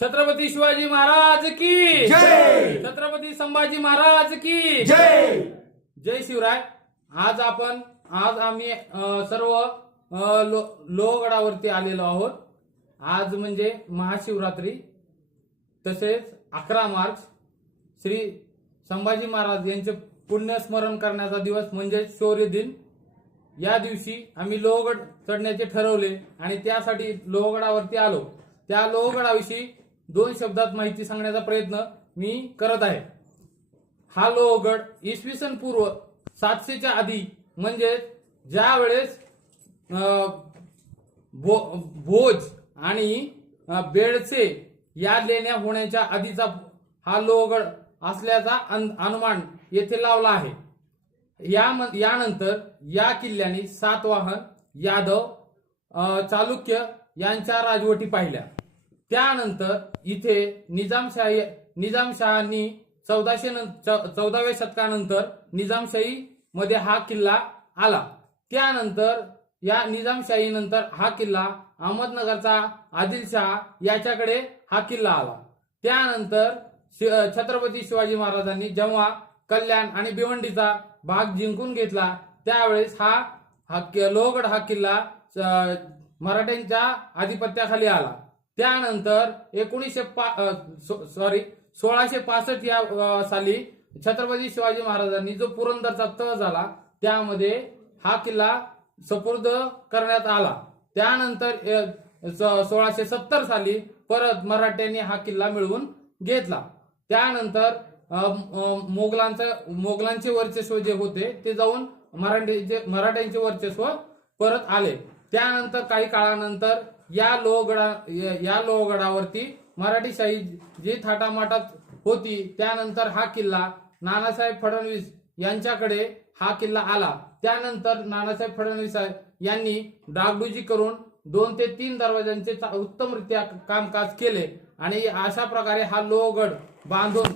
छत्रपती शिवाजी महाराज की जय. छत्रपती संभाजी महाराज की जय. जय शिवराय. आज आम्ही सर्व लोहगडावरती आलेलो आहोत. आज म्हणजे महाशिवरात्री, तसेच 11 मार्च श्री संभाजी महाराज यांचे पुण्यस्मरण करण्याचा दिवस म्हणजे शौर्य दिन. या दिवशी आम्ही लोहगड चढण्याचे ठरवले आणि त्यासाठी लोहगडावरती आलो. त्या लोहगडाविषयी 2 शब्दात माहिती सांगण्याचा प्रयत्न मी करत आहे. हा लोहगड इसवी सन पूर्व 700च्या आधी, म्हणजे ज्या वेळेस भोज आणि बेडसे या लेण्या होण्याच्या आधीचा हा लोहगड असल्याचा अनुमान येथे लावला आहे. यानंतर या किल्ल्याने सातवाहन, यादव, चालुक्य यांच्या राजवटी पाहिल्या. त्यानंतर इथे निजामशहांनी 14व्या शतकानंतर निजामशाही मध्ये हा किल्ला आला. त्यानंतर या निजामशाही नंतर हा किल्ला अहमदनगरचा आदिलशहा याच्याकडे हा किल्ला आला. त्यानंतर छत्रपती शिवाजी महाराजांनी जेव्हा कल्याण आणि भिवंडीचा भाग जिंकून घेतला, त्यावेळेस हा लोहगड हा किल्ला मराठ्यांच्या आधिपत्याखाली आला. त्यानंतर 1665 या साली छत्रपती शिवाजी महाराजांनी जो पुरंदरचा तह झाला, त्यामध्ये हा किल्ला सुपूर्द करण्यात आला. त्यानंतर 1670 साली परत मराठ्यांनी हा किल्ला मिळवून घेतला. त्यानंतर मोगलांचे वर्चस्व जे होते ते जाऊन मराठ्यांचे वर्चस्व परत आले. त्यानंतर काही काळानंतर या लोहगडावरती मराठीशाही जी थाटामाटात होती, त्यानंतर हा किल्ला नानासाहेब फडणवीस यांच्याकडे हा किल्ला आला. त्यानंतर नानासाहेब फडणवीस यांनी डागडुजी करून 2 ते 3 दरवाजांचे उत्तमरित्या कामकाज केले आणि अशा प्रकारे हा लोहगड बांधून